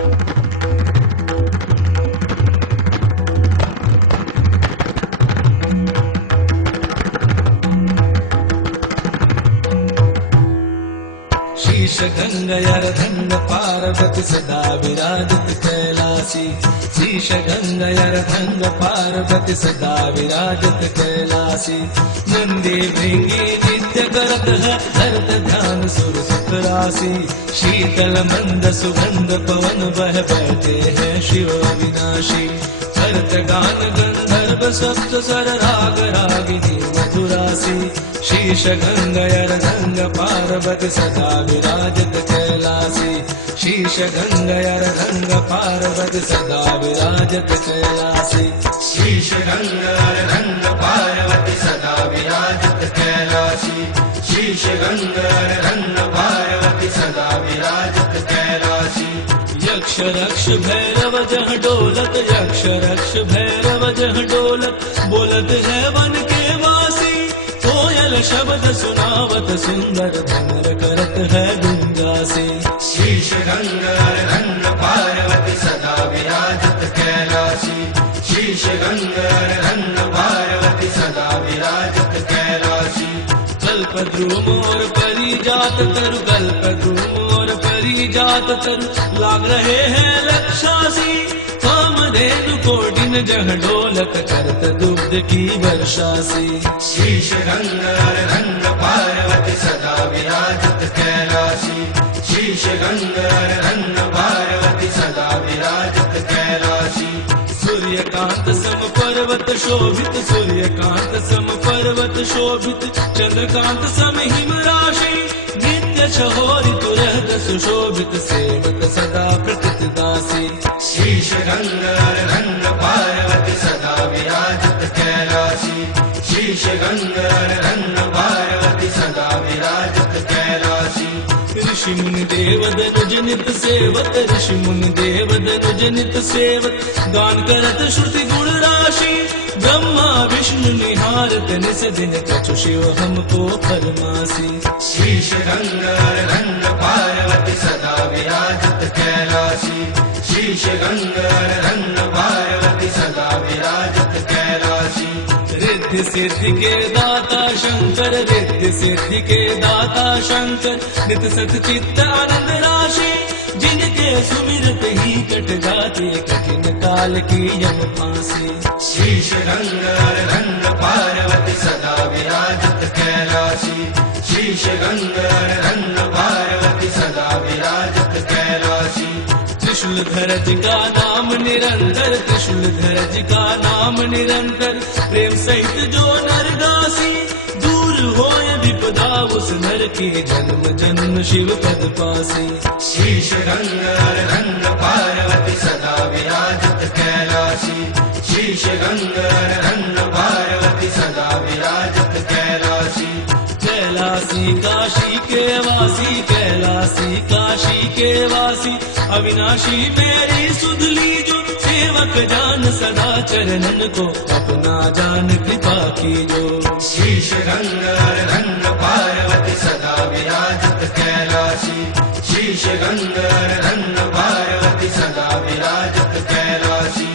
शीश गंगयर्धंग पार्वती सदा विराजत कैलासी। शीश गंगयर्धंग पार्वती सदा विराजत कैलासी। नंदी भृंगी नित्य करत है धरत ध्यान सुर सुख राशि। शीतल मंद सुगंध पवन बह बैठे हैं शिव अविनाशी। भरत गान गंधर्व सप्त स्वर राग रागिनी मधुरासी। शीश गंगयर्धंग पार्वती सदा विराजत कैलासी। शीश गंगयर्धंग पार्वती सदा विराजत कैलासी। शीश गंगयर्धंग पार्वती सदा विराजत कैलासी। शीश गंगयर्धंग पार्वती सदा विराजत कैलासी। यक्ष रक्ष भैरव जह डोलत, यक्ष रक्ष भैरव जह डोलत, बोलत है वन के वासी। कोयल शब्द सुनावत सुंदर धमर करत है गुंजासी। शीश गंगयर्धंग पार्वती सदा विराजत कैलासी। शीश गंगयर्धंग पार्वती सदा विराजत कैलासी। कल्पद्रुम और परिजात तरु, कल्पद्रुम और परिजात तरु, लाग रहे हैं रक्षासी। कामधेनु कोटिन जह डोलत, करत दुग्ध की वर्षासी। शीश गंगयर्धंग पार्वती सदा विराजत कैलासी। शीश गंगयर्धंग पार्वती सदा विराजत कैलासी। सूर्यकांत सम पर्वत शोभित, सूर्यकांत सम पर्वत शोभित, चंद्रकांत सम हिम राशि। नित्य छहोरि तुरहत सुशोभित, सेवत सदा प्रकृत दासी। शीश गंगयर्धंग पार्वती सदा विराजत कैलासी। शीश गंगयर्धंग पार्वती सदा विराजत कैलासी। ऋषि मुनि देव दनुज नित सेवत, ऋषि मुनि देव दनुज नित सेवत, गान करत श्रुति गुण राशि। ब्रह्मा विष्णु निहारत निस दिन, कछु शिव हमको फरमासी। शीश गंगयर्धंग पार्वती सदा विराजत कैलासी। शीश गंगयर्धंग पार्वती सदा विराजत कैलासी। रिद्धि सिद्धि के दाता शंकर, रिद्धि सिद्धि के दाता शंकर, नित सत चित्त आनंद राशि। जिनके सुमिरत ही कट जाती, कठिन काल की यम फांसी। शीश गंगयर्धंग पार्वती सदा विराजत कैलासी। शीश गंगयर्धंग पार्वती सदा विराजत कैलासी। त्रिशूल धरज का नाम निरंतर, त्रिशूल धरज का नाम निरंतर, प्रेम सहित जो नर गासी। दूर होए विपदा उस नर की, जन्म जन्म शिव पद पासी। शीश गंगयर्धंग पार्वती सदा विराजत कैलासी। शीश गंगयर्धंग पार्वती सदा विराजत कैलासी। कैलासी काशी के वासी, कैलासी काशी के वासी, अविनाशी मेरी सुध लीजो। सेवक जान सदा चरणन को, अपना जान कृपा कीजो। शीश गंगयर्धंग पार्वती सदा विराजत कैलासी। शीश गंगयर्धंग पार्वती सदा विराजत कैलासी।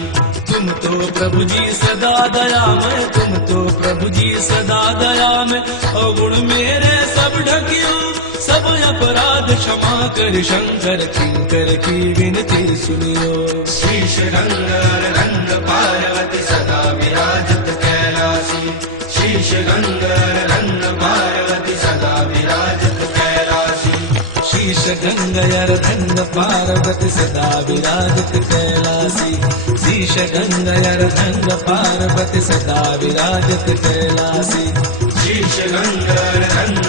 तुम तो प्रभु जी सदा दयामय, तुम तो प्रभु जी सदा दयामय, अवगुण मेरे सब ढकियो। सब अपराध क्षमा कर शंकर, किंकर की विनती सुनियो। शीश गंगयर्धंग पार्वती सदा विराजत कैलासी। शीश गंगयर्धंग पार्वती सदा विराजत कैलासी। शीश गंगयर्धंग पार्वती सदा विराजत कैलासी। शीश गंगयर्धंग पार्वती सदा विराजत कैलासी। शीश गंगयर्धंग